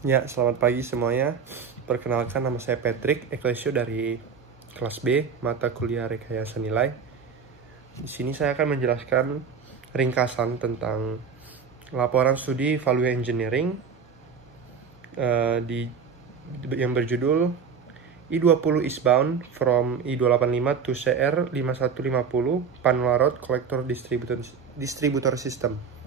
Ya, selamat pagi semuanya. Perkenalkan, nama saya Patrick Eklesio dari kelas B, mata kuliah rekayasa nilai. Di sini saya akan menjelaskan ringkasan tentang laporan studi value engineering yang berjudul I-20 eastbound from I-285 to CR5150 Panola Road Collector Distributor System.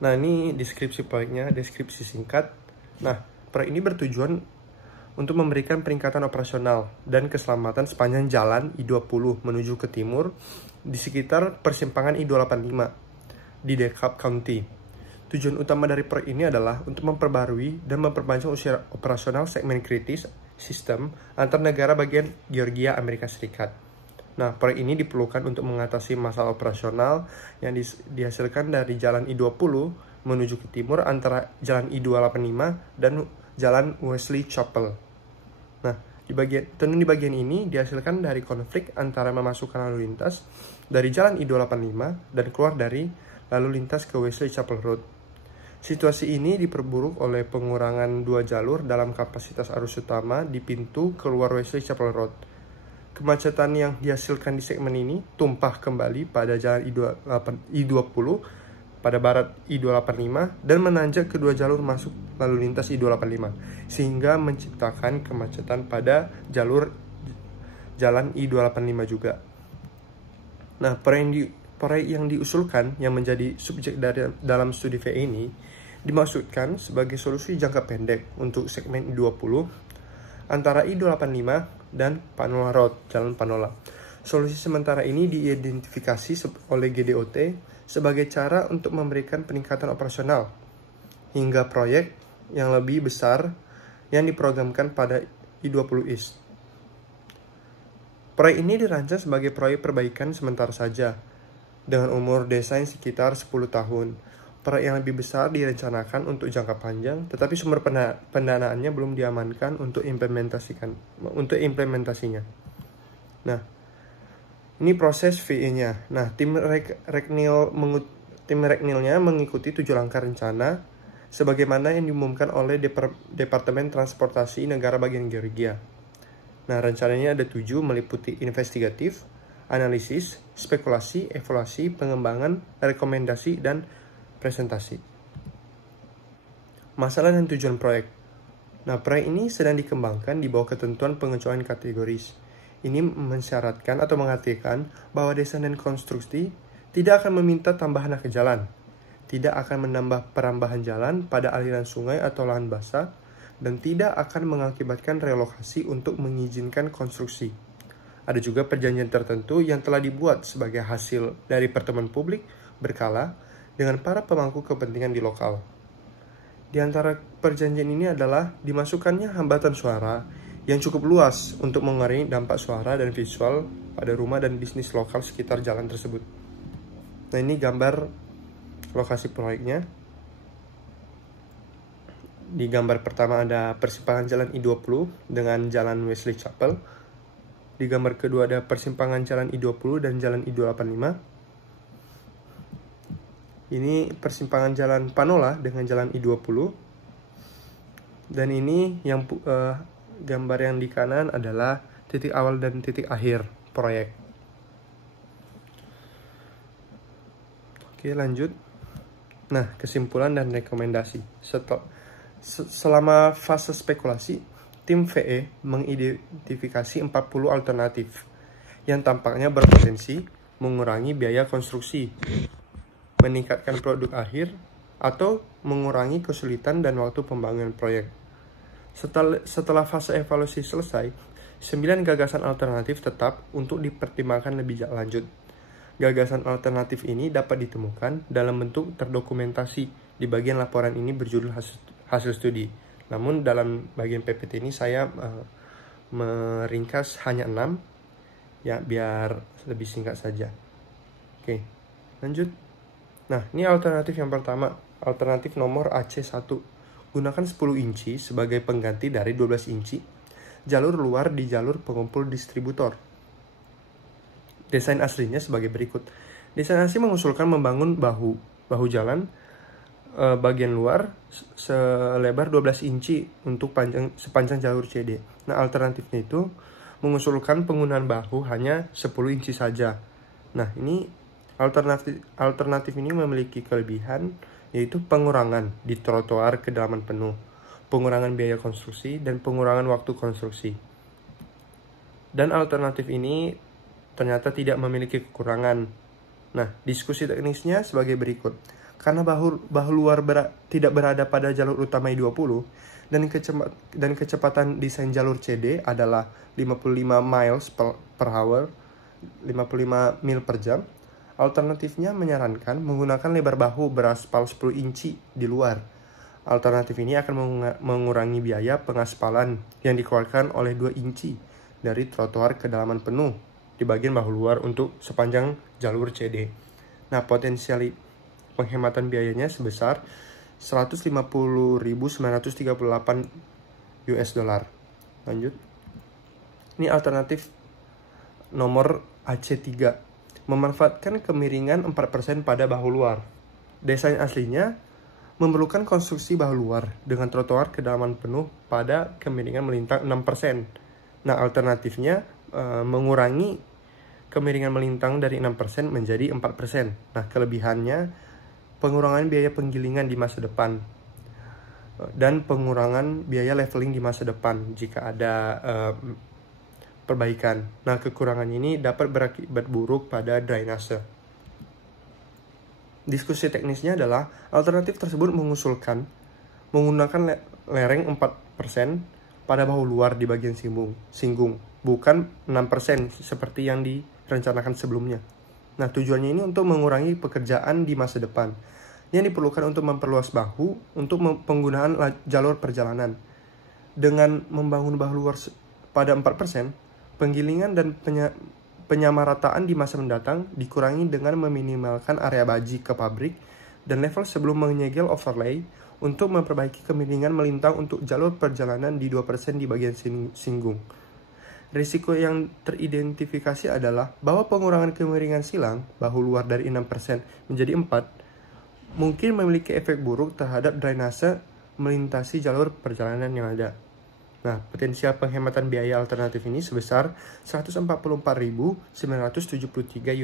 Nah, ini deskripsi proyeknya, deskripsi singkat. Nah, proyek ini bertujuan untuk memberikan peningkatan operasional dan keselamatan sepanjang jalan I-20 menuju ke timur di sekitar persimpangan I-285 di DeKalb County. Tujuan utama dari proyek ini adalah untuk memperbarui dan memperpanjang usia operasional segmen kritis sistem antar negara bagian Georgia, Amerika Serikat. Nah, proyek ini diperlukan untuk mengatasi masalah operasional yang dihasilkan dari jalan I-20 menuju ke timur antara jalan I-285 dan jalan Wesley Chapel. Nah, di bagian ini dihasilkan dari konflik antara memasukkan lalu lintas dari jalan I-285 dan keluar dari lalu lintas ke Wesley Chapel Road. Situasi ini diperburuk oleh pengurangan 2 jalur dalam kapasitas arus utama di pintu keluar Wesley Chapel Road. Kemacetan yang dihasilkan di segmen ini tumpah kembali pada jalan I-20 pada barat I-285 dan menanjak kedua jalur masuk lalu lintas I-285 sehingga menciptakan kemacetan pada jalur jalan I-285 juga. Nah, proyek yang diusulkan yang menjadi subjek dalam studi VE ini dimaksudkan sebagai solusi jangka pendek untuk segmen I-20 antara I-285 dan Panola Road, Jalan Panola. Solusi sementara ini diidentifikasi oleh GDOT sebagai cara untuk memberikan peningkatan operasional hingga proyek yang lebih besar yang diprogramkan pada I-20 East. Proyek ini dirancang sebagai proyek perbaikan sementara saja dengan umur desain sekitar 10 tahun. Proyek yang lebih besar direncanakan untuk jangka panjang, tetapi sumber pendanaannya belum diamankan untuk implementasinya. Nah, ini proses VE-nya. Nah, tim Reknilnya mengikuti 7 langkah rencana sebagaimana yang diumumkan oleh Departemen Transportasi Negara Bagian Georgia. Nah, rencananya ada 7, meliputi investigatif, analisis, spekulasi, evaluasi, pengembangan, rekomendasi, dan presentasi. Masalah dan tujuan proyek. Nah, proyek ini sedang dikembangkan di bawah ketentuan pengecualian kategoris. Ini mensyaratkan atau mengartikan bahwa desain dan konstruksi tidak akan meminta tambahan ke jalan, tidak akan menambah perambahan jalan pada aliran sungai atau lahan basah, dan tidak akan mengakibatkan relokasi untuk mengizinkan konstruksi. Ada juga perjanjian tertentu yang telah dibuat sebagai hasil dari pertemuan publik berkala dengan para pemangku kepentingan di lokal. Di antara perjanjian ini adalah dimasukkannya hambatan suara yang cukup luas untuk mengurangi dampak suara dan visual pada rumah dan bisnis lokal sekitar jalan tersebut. Nah, ini gambar lokasi proyeknya. Di gambar pertama ada persimpangan jalan I-20 dengan jalan Wesley Chapel. Di gambar kedua ada persimpangan jalan I-20 dan jalan I-285. Ini persimpangan jalan Panola dengan jalan I-20. Dan ini yang gambar yang di kanan adalah titik awal dan titik akhir proyek. Oke, lanjut. Nah, kesimpulan dan rekomendasi. Selama fase spekulasi, tim VE mengidentifikasi 40 alternatif yang tampaknya berpotensi mengurangi biaya konstruksi, meningkatkan produk akhir, atau mengurangi kesulitan dan waktu pembangunan proyek. Setelah fase evaluasi selesai, 9 gagasan alternatif tetap untuk dipertimbangkan lebih lanjut. Gagasan alternatif ini dapat ditemukan dalam bentuk terdokumentasi di bagian laporan ini berjudul hasil studi. Namun dalam bagian PPT ini saya meringkas hanya 6 ya, biar lebih singkat saja. Oke, lanjut. Nah, ini alternatif yang pertama, alternatif nomor AC1. Gunakan 10 inci sebagai pengganti dari 12 inci jalur luar di jalur pengumpul distributor. Desain aslinya sebagai berikut. Desain asli mengusulkan membangun bahu jalan bagian luar selebar 12 inci untuk sepanjang jalur CD. Nah, alternatifnya itu mengusulkan penggunaan bahu hanya 10 inci saja. Nah, ini alternatif ini memiliki kelebihan, yaitu pengurangan di trotoar kedalaman penuh, pengurangan biaya konstruksi, dan pengurangan waktu konstruksi. Dan alternatif ini ternyata tidak memiliki kekurangan. Nah, diskusi teknisnya sebagai berikut. Karena bahu luar tidak berada pada jalur utama I-20 dan kecepatan desain jalur CD adalah 55 miles per hour, 55 mil per jam. Alternatifnya menyarankan menggunakan lebar bahu beraspal 10 inci di luar. Alternatif ini akan mengurangi biaya pengaspalan yang dikeluarkan oleh 2 inci dari trotoar kedalaman penuh di bagian bahu luar untuk sepanjang jalur CD. Nah, potensial penghematan biayanya sebesar 150.938 US dollar. Lanjut. Ini alternatif nomor AC3. Memanfaatkan kemiringan 4% pada bahu luar. Desain aslinya memerlukan konstruksi bahu luar dengan trotoar kedalaman penuh pada kemiringan melintang 6%. Nah, alternatifnya mengurangi kemiringan melintang dari 6% menjadi 4%. Nah, kelebihannya pengurangan biaya penggilingan di masa depan dan pengurangan biaya leveling di masa depan jika ada perbaikan. Nah, kekurangan ini dapat berakibat buruk pada drainase. Diskusi teknisnya adalah alternatif tersebut mengusulkan menggunakan lereng 4% pada bahu luar di bagian singgung, bukan 6% seperti yang direncanakan sebelumnya. Nah, tujuannya ini untuk mengurangi pekerjaan di masa depan yang diperlukan untuk memperluas bahu untuk penggunaan jalur perjalanan. Dengan membangun bahu luar pada 4%, penggilingan dan penyamarataan di masa mendatang dikurangi dengan meminimalkan area baji ke pabrik dan level sebelum menyegel overlay untuk memperbaiki kemiringan melintang untuk jalur perjalanan di 2% di bagian singgung. Risiko yang teridentifikasi adalah bahwa pengurangan kemiringan silang bahu luar dari 6% menjadi 4 mungkin memiliki efek buruk terhadap drainase melintasi jalur perjalanan yang ada. Nah, potensial penghematan biaya alternatif ini sebesar 144.973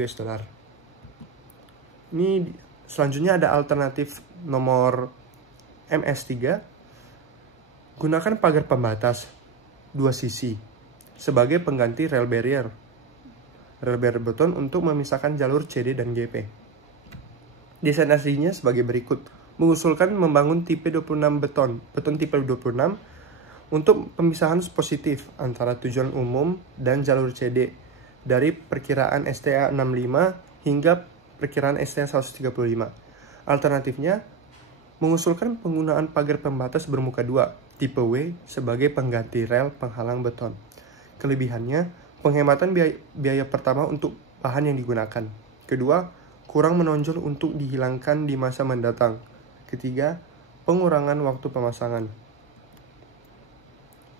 US dollar. Ini selanjutnya ada alternatif nomor MS3. Gunakan pagar pembatas 2 sisi sebagai pengganti rail barrier beton untuk memisahkan jalur CD dan GP. Desain aslinya sebagai berikut. Mengusulkan membangun tipe 26 beton tipe 26 untuk pemisahan positif antara tujuan umum dan jalur CD dari perkiraan STA 65 hingga perkiraan STA 135. Alternatifnya mengusulkan penggunaan pagar pembatas bermuka 2 tipe W sebagai pengganti rel penghalang beton. Kelebihannya, penghematan biaya pertama untuk bahan yang digunakan. Kedua, kurang menonjol untuk dihilangkan di masa mendatang. Ketiga, pengurangan waktu pemasangan.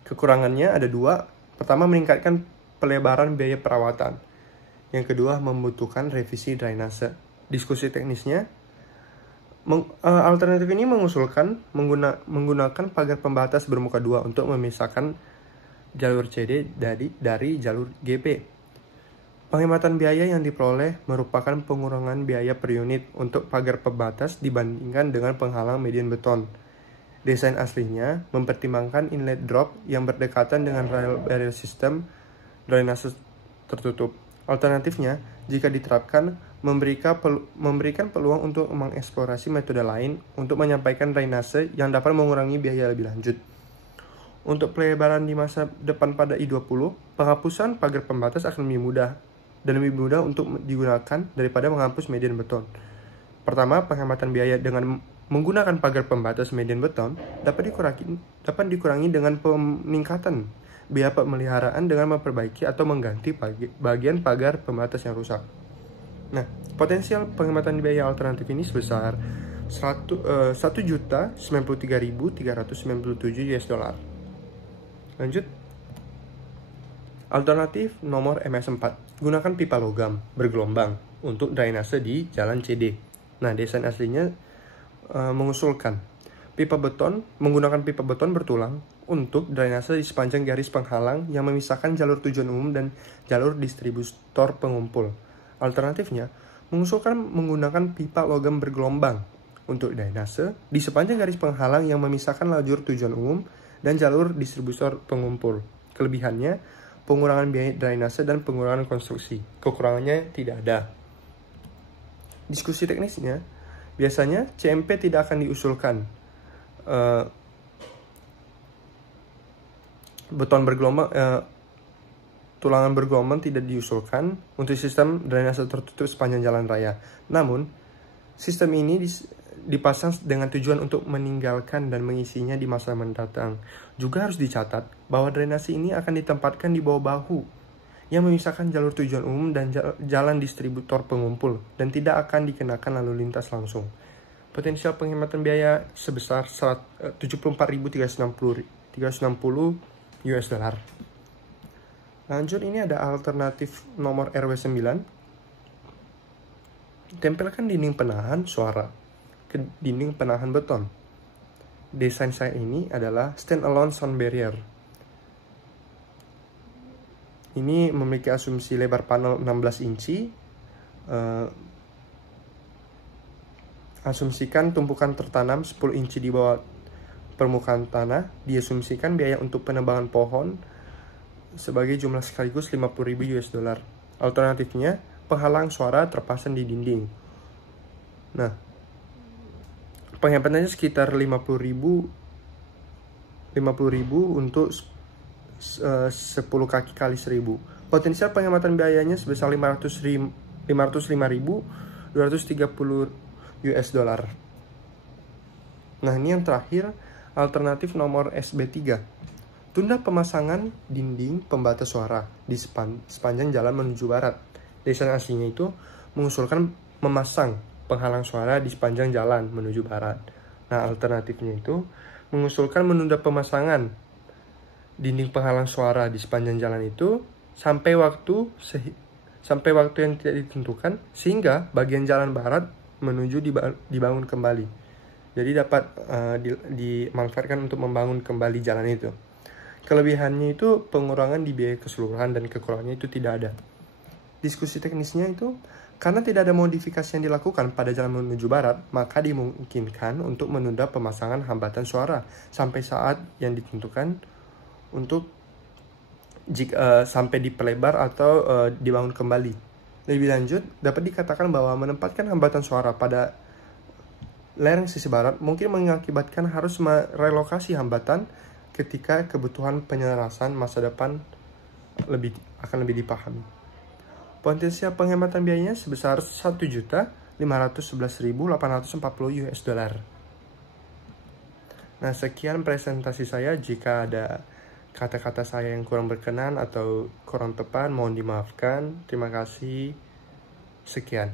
Kekurangannya ada 2. Pertama, meningkatkan pelebaran biaya perawatan. Yang kedua, membutuhkan revisi drainase. Diskusi teknisnya, alternatif ini mengusulkan menggunakan pagar pembatas bermuka 2 untuk memisahkan jalur CD dari jalur GP. Penghematan biaya yang diperoleh merupakan pengurangan biaya per unit untuk pagar pembatas dibandingkan dengan penghalang median beton. Desain aslinya mempertimbangkan inlet drop yang berdekatan dengan rail barrier system drainase tertutup. Alternatifnya, jika diterapkan, memberikan peluang untuk mengeksplorasi metode lain untuk menyampaikan drainase yang dapat mengurangi biaya lebih lanjut. Untuk pelebaran di masa depan pada I-20, penghapusan pagar pembatas akan lebih mudah untuk digunakan daripada menghapus median beton. Pertama, penghematan biaya dengan menggunakan pagar pembatas median beton dapat dikurangi dengan peningkatan biaya pemeliharaan dengan memperbaiki atau mengganti bagian pagar pembatas yang rusak. Nah, potensial penghematan biaya alternatif ini sebesar 1.093.397 US dollar. Lanjut. Alternatif nomor MS4. Gunakan pipa logam bergelombang untuk drainase di jalan CD. Nah, desain aslinya mengusulkan menggunakan pipa beton bertulang untuk drainase di sepanjang garis penghalang yang memisahkan jalur tujuan umum dan jalur distributor pengumpul. Alternatifnya, mengusulkan menggunakan pipa logam bergelombang untuk drainase di sepanjang garis penghalang yang memisahkan lajur tujuan umum dan jalur distributor pengumpul. Kelebihannya, pengurangan biaya drainase dan pengurangan konstruksi. Kekurangannya tidak ada. Diskusi teknisnya, biasanya CMP tidak akan diusulkan. Tulangan bergelombang tidak diusulkan untuk sistem drainase tertutup sepanjang jalan raya. Namun, sistem ini dipasang dengan tujuan untuk meninggalkan dan mengisinya di masa mendatang. Juga harus dicatat bahwa drainase ini akan ditempatkan di bawah bahu yang memisahkan jalur tujuan umum dan jalan distributor pengumpul dan tidak akan dikenakan lalu lintas langsung. Potensial penghematan biaya sebesar 74.360 US dollar. Lanjut, ini ada alternatif nomor RW9. Tempelkan dinding penahan suara ke dinding penahan beton. Desain saya ini adalah stand-alone sound barrier. Ini memiliki asumsi lebar panel 16 inci. Asumsikan tumpukan tertanam 10 inci di bawah permukaan tanah. Diasumsikan biaya untuk penebangan pohon sebagai jumlah sekaligus 50.000 US dollar. Alternatifnya, penghalang suara terpasang di dinding. Nah, penghematannya sekitar 50.000 untuk 10 kaki kali 1000. Potensial penghematan biayanya sebesar 505.230 US dollar. Nah, ini yang terakhir, alternatif nomor SB3. Tunda pemasangan dinding pembatas suara di sepanjang jalan menuju barat. Desain aslinya itu mengusulkan memasang penghalang suara di sepanjang jalan menuju barat. Nah, alternatifnya itu mengusulkan menunda pemasangan dinding penghalang suara di sepanjang jalan itu sampai waktu yang tidak ditentukan, sehingga bagian jalan barat menuju dibangun kembali. Jadi dapat dimanfaatkan untuk membangun kembali jalan itu. Kelebihannya itu pengurangan di biaya keseluruhan dan kekurangannya itu tidak ada. Diskusi teknisnya itu, karena tidak ada modifikasi yang dilakukan pada jalan menuju barat, maka dimungkinkan untuk menunda pemasangan hambatan suara sampai saat yang ditentukan untuk sampai dipelebar atau dibangun kembali. Lebih lanjut, dapat dikatakan bahwa menempatkan hambatan suara pada lereng sisi barat mungkin mengakibatkan harus merelokasi hambatan ketika kebutuhan penyelarasan masa depan akan lebih dipahami. Potensial penghematan biayanya sebesar 1.511.840 US dollar. Nah, sekian presentasi saya. Jika ada kata-kata saya yang kurang berkenan atau kurang tepat, mohon dimaafkan. Terima kasih. Sekian.